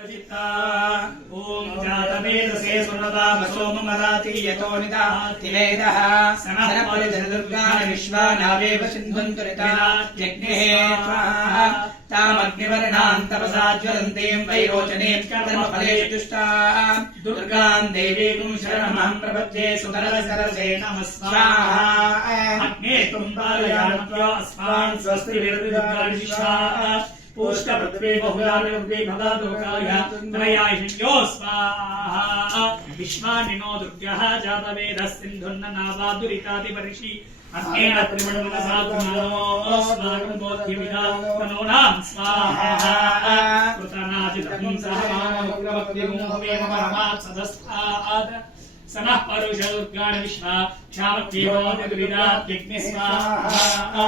प्रचित्ता ॐ जातवेदसे सुरदामसो ममराति यतो निदातिवेदः सनपरिधरदुर्गाणि विश्वानावेव सिन्धुन्तरिता यज्ञे स्वाहा तामग्निवर्णान् तपसा ज्वलन्तीम् वैरोचनीम् कर्मफले चतुष्टा दुर्गाम् देवीम् शरणमहम् प्रपद्ये सुतरसरसे नमः स्वाहा अग्ने तुम्बालयानभ्यो अस्मान् स्वस्ति विरविदुर्गाणिष्ठा पुष्टपत्रे बहुलानवृते भगादोकाय त्रयायशयो स्वाहा विश्वानिनो दुर्गः जातवेदः सिन्धुर्न स्वाहा सनः परुषदुर्गाणविश्वा क्षामक्ष्येवो निगृहीताद्यज्ञस्वाहा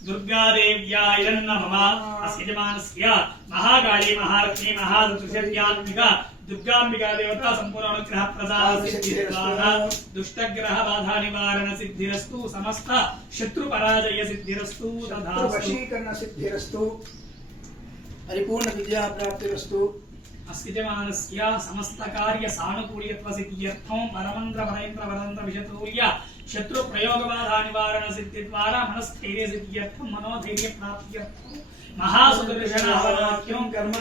దుర్గాదేవ్యాయ నమః అస్యజమానస్య మహాకాళీ మహాలక్ష్మీ మహాదుర్గశర్యాత్మిక దుర్గాంబికా దేవత సంపూర్ణ అనుగ్రహ ప్రసాద దుష్టగ్రహ బాధా నివారణ సిద్ధిరస్తు సమస్త శత్రు పరాజయ సిద్ధిరస్తు వశీకరణ సిద్ధిరస్తు పరిపూర్ణ విద్యా ప్రాప్తిరస్తు అస్యజమానస్య సమస్త కార్య సానుకూల్యత్వ సిద్ధ్యర్థం పరమంత్ర పరయంత్ర పరంత్ర విషతూల్య శత్రు ప్రయోగబాధా నివారణ సిద్ధి ద్వారా మనస్థైర్య సిద్ధ్యర్థం మనోధైర్య ప్రాప్త్యర్థం మహాసుదర్శన అవలాఖ్యం కర్మ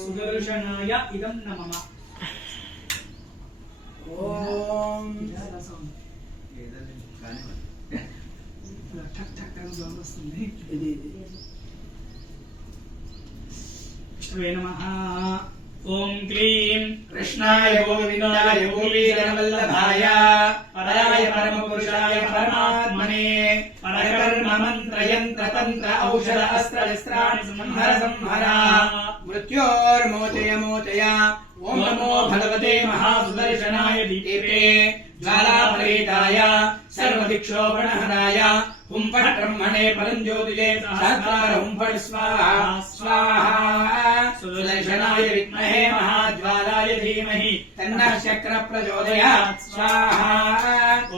సుదర్శనాయ ఇదం నమమ ఓం. క్లీం. కృష్ణాయ గోవిందాయ గోపీజనవల్లభాయ యంత్ర తంత్ర ఔషధ అస్త్ర శస్త్రాణి సంహర సంహర మృత్యోర్మోచయ మోచయ ఓం నమో భగవతే మహాసుదర్శనాయ దీపే జ్వాలాపరీతాయ సర్వదిక్షోభణహరాయ హుంఫట్ బ్రహ్మణే పరంజ్యోతిజే సహస్రార హుంఫట్ స్వాహా స్వాహా సుదర్శనాయ విద్మహే మహాజ్వాలాయ ధీమహి తన్నః శక్ర ప్రచోదయాత్ స్వాహా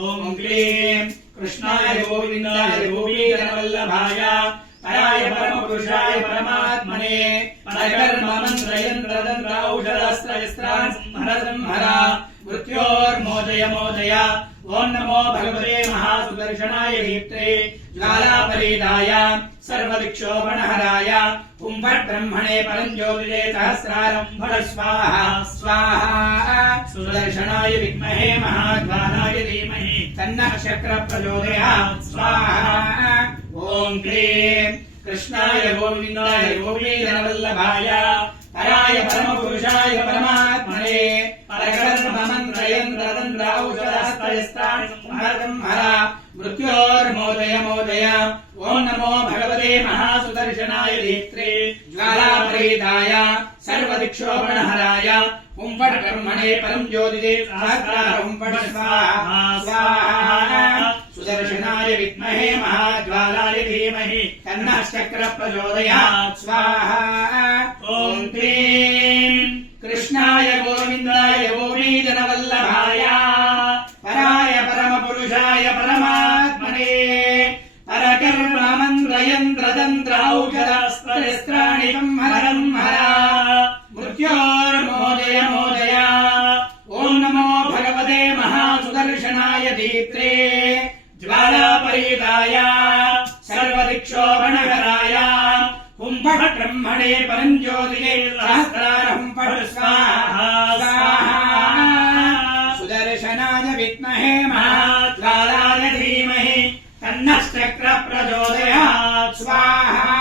ఓం క్లీం కృష్ణాయ గోవిందాయ గోపీజనవల్లభాయ పరాయ పరమపురుషాయ పరమాత్మనే పరకర్మ మంత్ర యంత్ర తంత్ర ఔషధాస్త్ర శస్త్రాన్ సంహర సంహర మృత్యోర్మోదయ మోదయ ఓం నమో భగవతే మహాసుదర్శనాయ దీప్తే జ్వాలాపరీదాయ సర్వదిక్షోభణహరాయ కుంభట్ బ్రహ్మణే పరంజ్యోతిజే సహస్రారం ఫల స్వాహా స్వాహా సుదర్శనాయ ఓం క్లీం. కృష్ణాయ గోవిందాయ గోపీజనవల్లభాయ. పరాయ పరమపురుషాయ పరమాత్మనే. మృత్యోర్మోదయ మోదయ ఓం నమో భగవతే మహాసుదర్శనాయ దీప్త్రే జ్వాలాపరీతాయ. సర్వదిక్షోభణహరాయ హుంఫట్ కర్మణే పరం జ్యోతిజే సహస్రార హుంఫట్ స్వాహా. స్వాహా సుదర్శనాయ విద్మహే మహాజ్వాలాయ ధీమహి తన్నః చక్ర ప్రచోదయాత్ స్వాహా. ఓం క్లీం కృష్ణాయ గోవిందాయ గోపీజనవల్లభాయ. పరాయ పరమపురుషాయ పరమాత్మనే. प्रक्षोभणकराया कुम्भः ब्रह्मणे परम् ज्योतिरे सहस्रारम् स्वाहा सुदर्शनाय विद्महे महात्कालाय धीमहि तन्नः चक्रप्रचोदयात् स्वाहा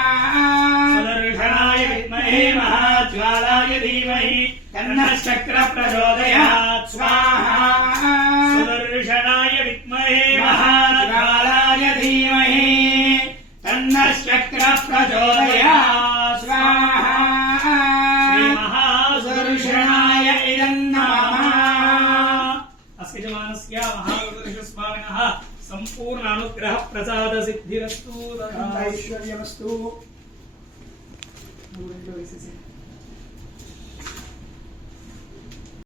सुदर्शनाय विद्महे महाज्वालाय धीमहि तन्नः चक्रप्रचोदयात् సంపూర్ణ అనుగ్రహ ప్రసాద సిద్ధిరస్తు ఐశ్వర్యమస్తు.